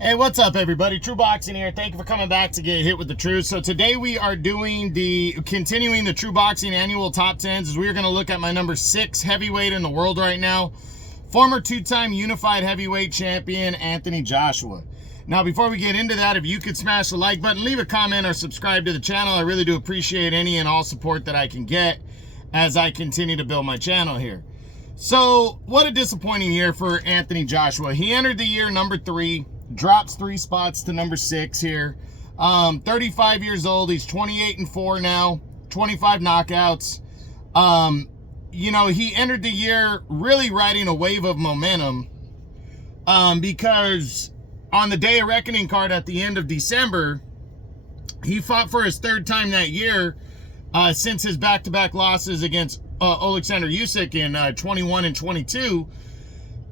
Hey, what's up, everybody? True Boxing here. Thank you for coming back to get hit with the truth. So today we are continuing the True Boxing annual top 10s. As we are going to look at my number 6 heavyweight in the world right now, former 2-time unified heavyweight champion Anthony Joshua. Now, before we get into that, if you could smash the like button, leave a comment, or subscribe to the channel. I really do appreciate any and all support that I can get as I continue to build my channel here. So, what a disappointing year for Anthony Joshua. He entered the year number 3. Drops 3 spots to number 6 here. 35 years old. He's 28-4 now. 25 knockouts. You know, he entered the year really riding a wave of momentum because on the Day of Reckoning card at the end of December, he fought for his 3rd time that year since his back-to-back losses against Alexander Usyk in 21 and 22.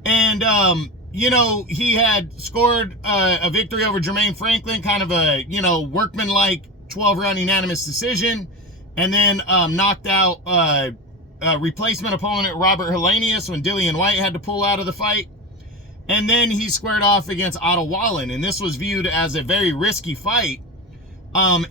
And you know, he had scored a victory over Jermaine Franklin, kind of a, you know, workmanlike 12-round unanimous decision, and then knocked out replacement opponent Robert Helenius when Dillian White had to pull out of the fight. And then he squared off against Otto Wallen, and this was viewed as a very risky fight. And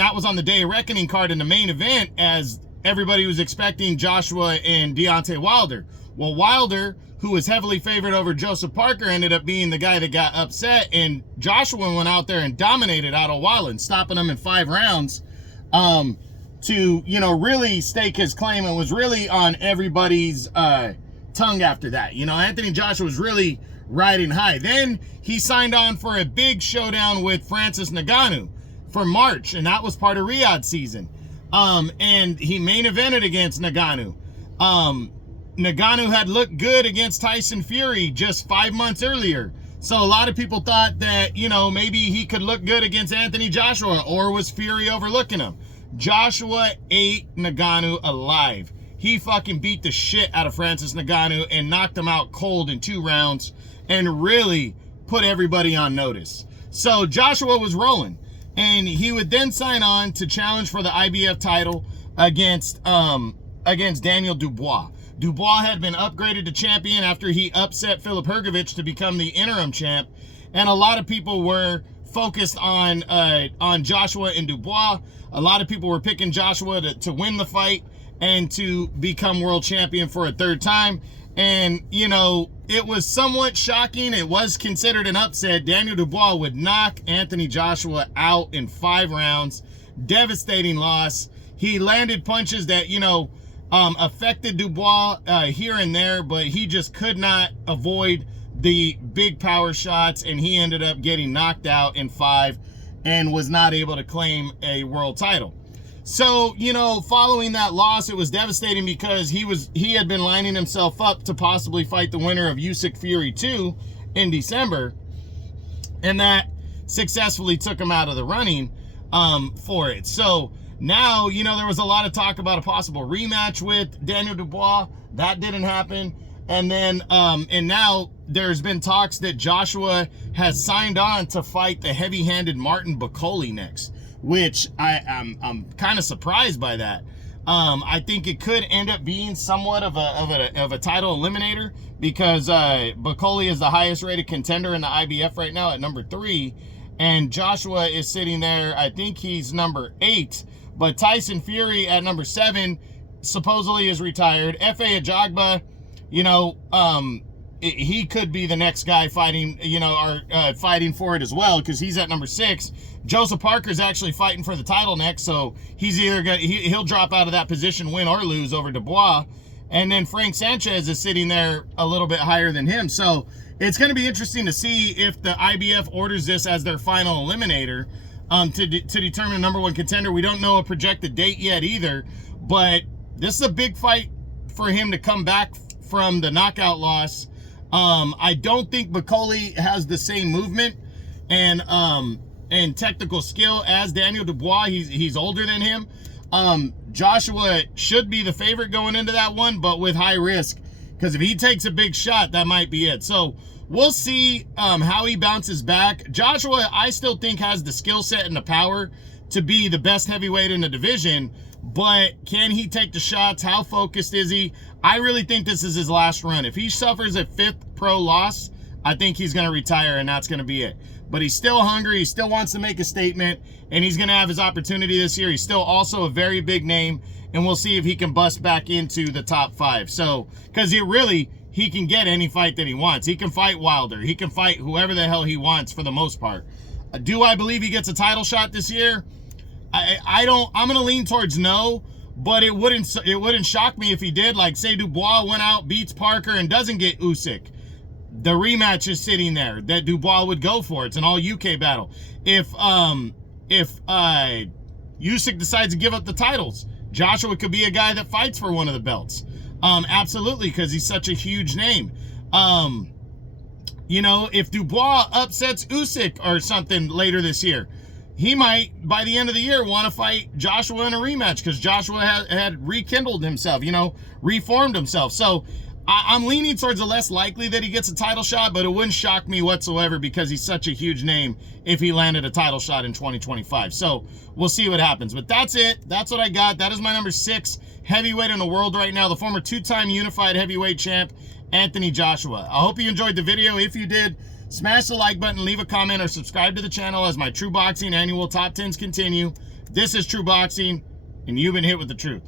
that was on the Day of Reckoning card in the main event, as everybody was expecting Joshua and Deontay Wilder. Well, Wilder, who was heavily favored over Joseph Parker, ended up being the guy that got upset, and Joshua went out there and dominated Otto Wallen, stopping him in 5 rounds to, you know, really stake his claim, and was really on everybody's tongue after that. You know, Anthony Joshua was really riding high. Then he signed on for a big showdown with Francis Ngannou for March, and that was part of Riyadh season. And he main evented against Ngannou. Ngannou had looked good against Tyson Fury just 5 months earlier. So a lot of people thought that, you know, maybe he could look good against Anthony Joshua, or was Fury overlooking him? Joshua ate Ngannou alive. He fucking beat the shit out of Francis Ngannou and knocked him out cold in 2 rounds and really put everybody on notice. So Joshua was rolling, and he would then sign on to challenge for the IBF title against Daniel Dubois. Dubois had been upgraded to champion after he upset Filip Hrgović to become the interim champ, and a lot of people were focused on Joshua and Dubois. A lot of people were picking Joshua to win the fight and to become world champion for a 3rd time. And, you know, it was somewhat shocking. It was considered an upset. Daniel Dubois would knock Anthony Joshua out in 5 rounds. Devastating loss. He landed punches that, you know, affected Dubois here and there, but he just could not avoid the big power shots, and he ended up getting knocked out in 5 and was not able to claim a world title. So, you know, following that loss, it was devastating because he had been lining himself up to possibly fight the winner of Usyk Fury 2 in December, and that successfully took him out of the running for it. So now, you know, there was a lot of talk about a possible rematch with Daniel Dubois. That didn't happen. And then, and now there's been talks that Joshua has signed on to fight the heavy-handed Martin Bakole next, which I'm kind of surprised by that. I think it could end up being somewhat of a title eliminator, because Bakole is the highest-rated contender in the IBF right now at number 3, and Joshua is sitting there. I think he's number 8. But Tyson Fury at number 7 supposedly is retired. Efe Ajagba, you know, he could be the next guy fighting, you know, or fighting for it as well, because he's at number 6. Joseph Parker's actually fighting for the title next, so he's either he'll drop out of that position, win or lose, over Dubois. And then Frank Sanchez is sitting there a little bit higher than him. So it's going to be interesting to see if the IBF orders this as their final eliminator. To determine the number 1 contender. We don't know a projected date yet either, but this is a big fight for him to come back from the knockout loss. I don't think Bakole has the same movement and technical skill as Daniel Dubois. He's older than him. Joshua should be the favorite going into that one, but with high risk, because if he takes a big shot, that might be it. So we'll see how he bounces back. Joshua, I still think, has the skill set and the power to be the best heavyweight in the division, but can he take the shots? How focused is he? I really think this is his last run. If he suffers a 5th pro loss, I think he's going to retire, and that's going to be it. But he's still hungry. He still wants to make a statement, and he's going to have his opportunity this year. He's still also a very big name, and we'll see if he can bust back into the top 5. So, because he can get any fight that he wants. He can fight Wilder. He can fight whoever the hell he wants for the most part. Do I believe he gets a title shot this year? I don't. I'm going to lean towards no, but it wouldn't shock me if he did. Like, say Dubois went out, beats Parker, and doesn't get Usyk. The rematch is sitting there that Dubois would go for. It's an all UK battle. If Usyk decides to give up the titles, Joshua could be a guy that fights for one of the belts. Absolutely, because he's such a huge name. You know, if Dubois upsets Usyk or something later this year, he might, by the end of the year, want to fight Joshua in a rematch because Joshua had rekindled himself, you know, reformed himself. So I'm leaning towards the less likely that he gets a title shot, but it wouldn't shock me whatsoever because he's such a huge name if he landed a title shot in 2025. So we'll see what happens. But that's it. That's what I got. That is my number 6 heavyweight in the world right now, the former 2-time unified heavyweight champ, Anthony Joshua. I hope you enjoyed the video. If you did, smash the like button, leave a comment, or subscribe to the channel as my True Boxing annual top 10s continue. This is True Boxing, and you've been hit with the truth.